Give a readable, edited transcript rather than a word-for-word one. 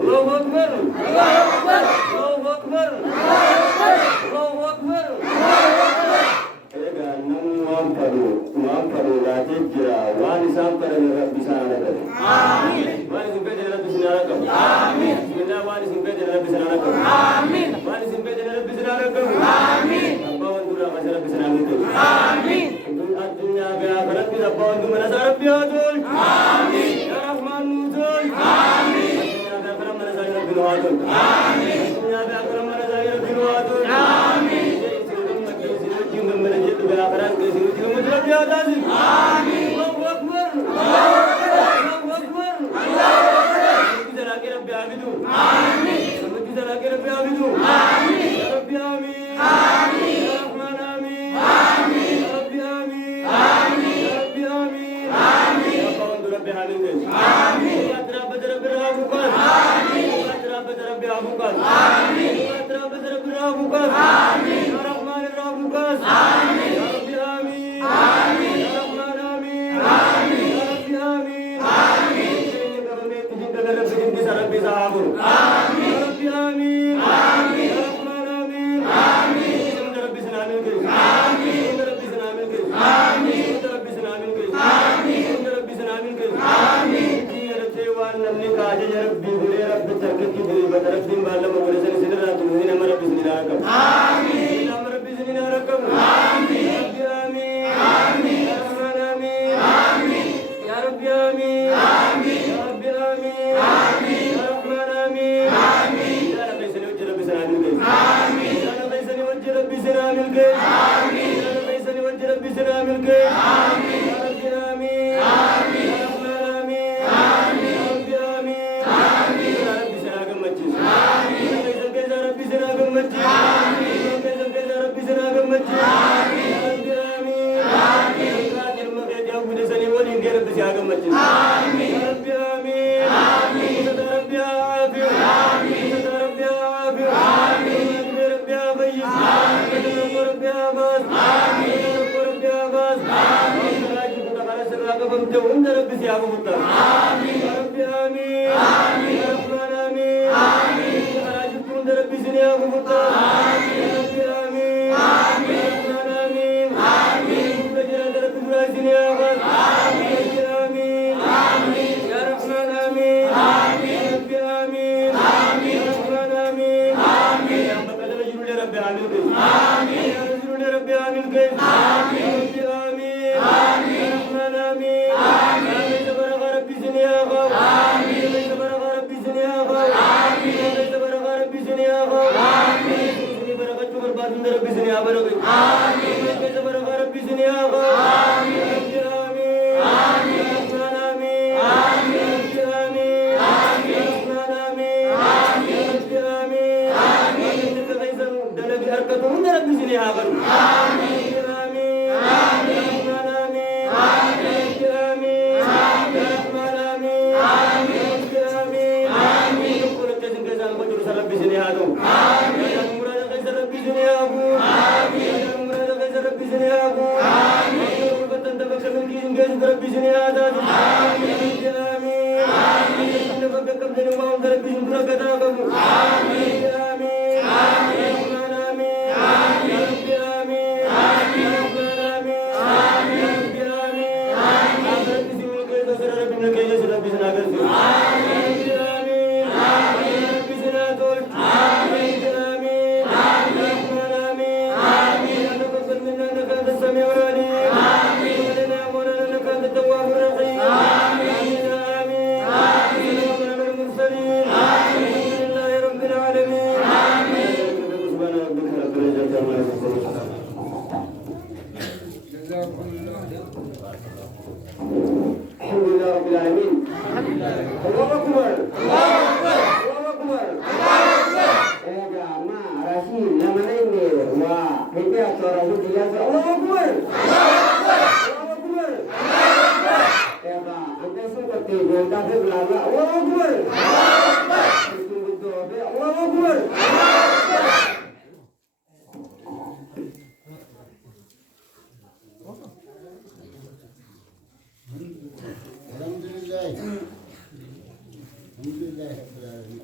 الله أكبر الله أكبر الله أكبر إذا نم وانفروا لا تجرى وانسان فرد رب سنانك آمين وانسان فرد رب سنانك آمين بسم الله وانسان فرد رب سنانك آمين وانسان فرد رب سنانك آمين أبا وانتو رب سنانك آمين الدنيا بآخرت رب وانتو من أسر رب يهدون آمين يا رحمن نوزل آمين الدنيا بآخرت من أسر رب نوادون آمين الدنيا بآخرت من أسر رب نوادون آمين آمين الله أكبر الله أكبر الله أكبر ربي عبدو آمين ربي عبدو آمين يا ربي آمين آمين يا رحمن آمين آمين يا ربي آمين آمين يا ربي آمين آمين يا قوم ربي آمين آمين يا رب ربي ربك آمين يا رب ربي ربك آمين يا رب ربي ربك آمين يا رحمن ربك آمين يا ربي آمين آمين يا رحمن آمين آمين يا ربي آمين آمين يا ربي صحابه آمين يا ربي آمين آمين يا رحمن آمين آمين يا ربي سلامك آمين يا ربي سلامك آمين يا ربي سلامك آمين يا ربي سلامك آمين يا ربي وأنني كاج يا ربي بولي رب تركت بولي بدرك دين بالله مولى سنسنا تمين أمر ربي سنينارك آمين أمر ربي سنينارك آمين يا ربي آمين آمين يا رحمن آمين آمين يا ربي آمين آمين يا ربي آمين آمين يا رحمن آمين آمين يا ربي سنوجه ربي سلامك آمين يا ربي سنوجه ربي سلامك آمين يا ربي سنوجه ربي سلامك آمين يا ربي آمين آمين يا رحمن آمين آمين يا ربي آمين آمين يا ربي سلامك مجد آمين يا ربي سلامك مجد آمين يا ربي سلامك مجد آمين يا ربي آمين آمين قادر مغيد يا ابو سليم ولين يا ربي سلامك مجد آمين يا ربي آمين آمين يا ربي عافية آمين يا ربي عافية آمين يا ربي عافية آمين يا ربي عباس آمين يا ربي عباس آمين يا ربي سلامك آمين يا ربي آمين آمين يا رحمن آمين آمين يا راجل ربي سلامك آمين يا ربي آمين آمين يا رحمن آمين آمين يا ربي سلامك آمين يا آمين آمين يا رحمن آمين آمين يا ربي آمين آمين يا رحمن آمين آمين يا بقدر رجل ربي آمين آمين يا رجل ربي آمين آمين يا ربي آمين آمين يا رحمن آمين آمين تبارك ربي سنياغ آمين تبارك ربي سنياغ آمين تبارك ربي سنياغ آمين بركة برباد ربي سنياغ آمين تبارك ربي سنياغ آمين آمين آمين يا رحمن آمين آمين يا آمين آمين يا رحمن آمين آمين يا آمين آمين تتغيث دلك أركتهم ربي سنياغ آمين يا آمين آمين يا رحمن آمين آمين يا آمين آمين يا رحمن آمين آمين يا آمين آمين كل كذا كذا بجور ربي سنياغ آمين مراد كذا ربي سنياغ آمين مراد كذا ربي سنياغ آمين وبتن تبكر من كين كذا ربي سنياغ آمين يا آمين آمين نبكر كم دين ما هم ربي سنياغ كذا آمين يا آمين آمين يا رحمن آمين آمين يا ربي آمين آمين يا رحمن آمين آمين يا ربي آمين آمين ربي سنياغ كذا ربي من كذا ربي سنياغ آمين يا آمين آمين يا ربي سنياغ آمين يا آمين آمين يا رحمن آمين آمين أنا بقول منا أنك أنت السميع العليم آمين ولنا مولانا أنك أنت التواب الرحيم آمين آمين آمين سلام على المرسلين آمين الحمد لله رب العالمين آمين سبحان ربك رب العزة عما يصفون الحمد لله رب العالمين الله أكبر الله أكبر الله أكبر الله أكبر يا جماعة رسول لما نيجي وهي ترى هدي الله أكبر الله أكبر الله أكبر الله أكبر يا جماعة أنت سوف تقول تفهم لا الله أكبر الله أكبر الله أكبر الله أكبر الحمد لله رب العالمين.